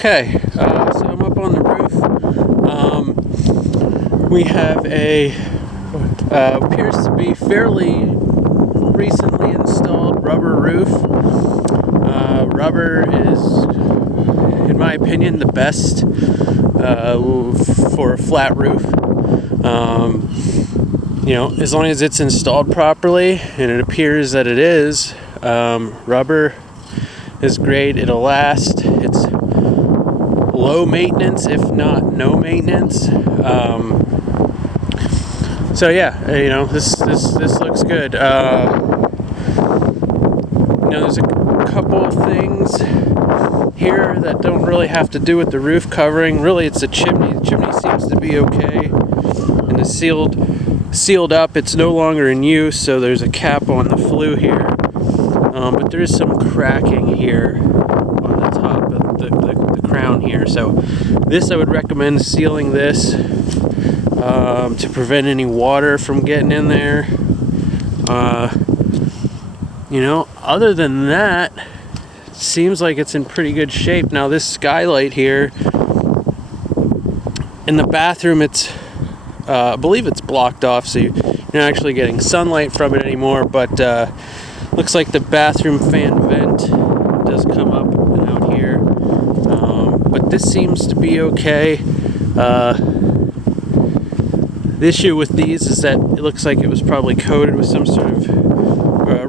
Okay, so I'm up on the roof. We have a appears to be fairly recently installed rubber roof. Rubber is, in my opinion, the best for a flat roof. As long as it's installed properly, and it appears that it is, rubber is great. It'll last. It's low maintenance, if not no maintenance. This looks good. There's a couple of things here that don't really have to do with the roof covering. Really, it's the chimney. The chimney seems to be okay and is sealed up. It's no longer in use, so there's a cap on the flue here. But there is some cracking here on the top of the crown here. So this, I would recommend sealing this to prevent any water from getting in there. Other than that, it seems like it's in pretty good shape. Now this skylight here in the bathroom, it's I believe it's blocked off, so you're not actually getting sunlight from it anymore, but looks like the bathroom fan vent does come up and out here. But this seems to be okay. The issue with these is that it looks like it was probably coated with some sort of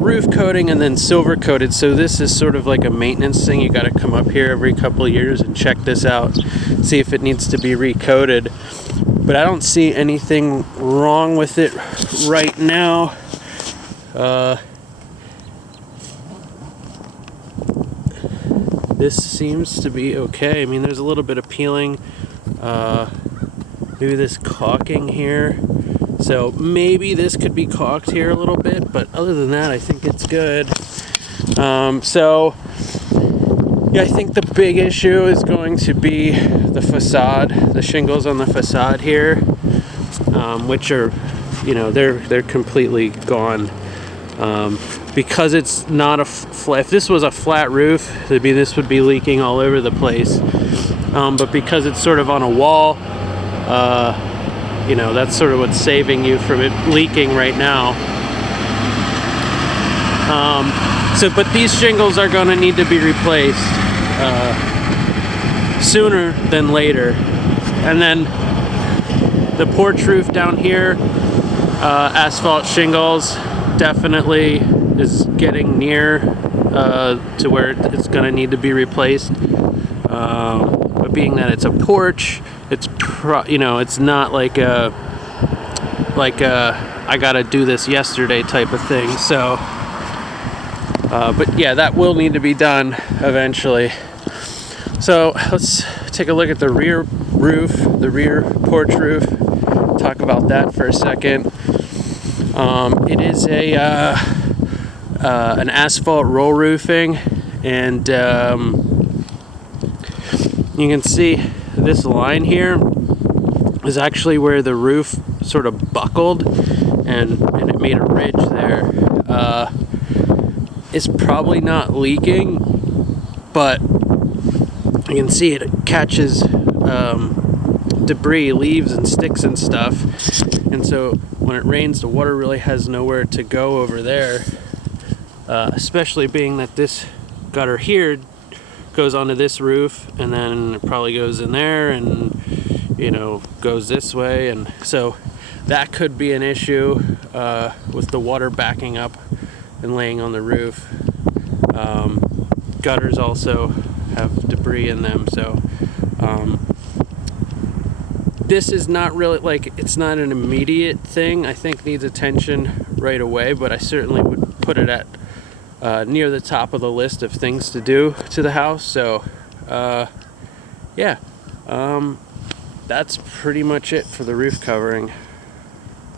roof coating and then silver coated. So this is sort of like a maintenance thing. You got to come up here every couple of years and check this out, see if it needs to be recoated. But I don't see anything wrong with it right now. This seems to be okay. I mean, there's a little bit of peeling, maybe this caulking here. So maybe this could be caulked here a little bit, but other than that, I think it's good. I think the big issue is going to be the facade, the shingles on the facade here, which are, they're completely gone. Because it's not if this was a flat roof, this would be leaking all over the place. But because it's sort of on a wall, that's sort of what's saving you from it leaking right now. But these shingles are going to need to be replaced sooner than later. And then the porch roof down here, asphalt shingles definitely is getting near to where it's going to need to be replaced. But being that it's a porch, it's it's not like a I gotta do this yesterday type of thing. So, but yeah, that will need to be done eventually. So let's take a look at the rear roof, the rear porch roof. Talk about that for a second. It is an asphalt roll roofing, and you can see this line here is actually where the roof sort of buckled and it made a ridge there. It's probably not leaking, but you can see it catches debris, leaves and sticks and stuff, and so when it rains, the water really has nowhere to go over there, especially being that this gutter here goes onto this roof, and then it probably goes in there and goes this way, and so that could be an issue with the water backing up and laying on the roof. Gutters also have debris in them, so this is not really it's not an immediate thing. I think needs attention right away, but I certainly would put it at near the top of the list of things to do to the house. So that's pretty much it for the roof covering.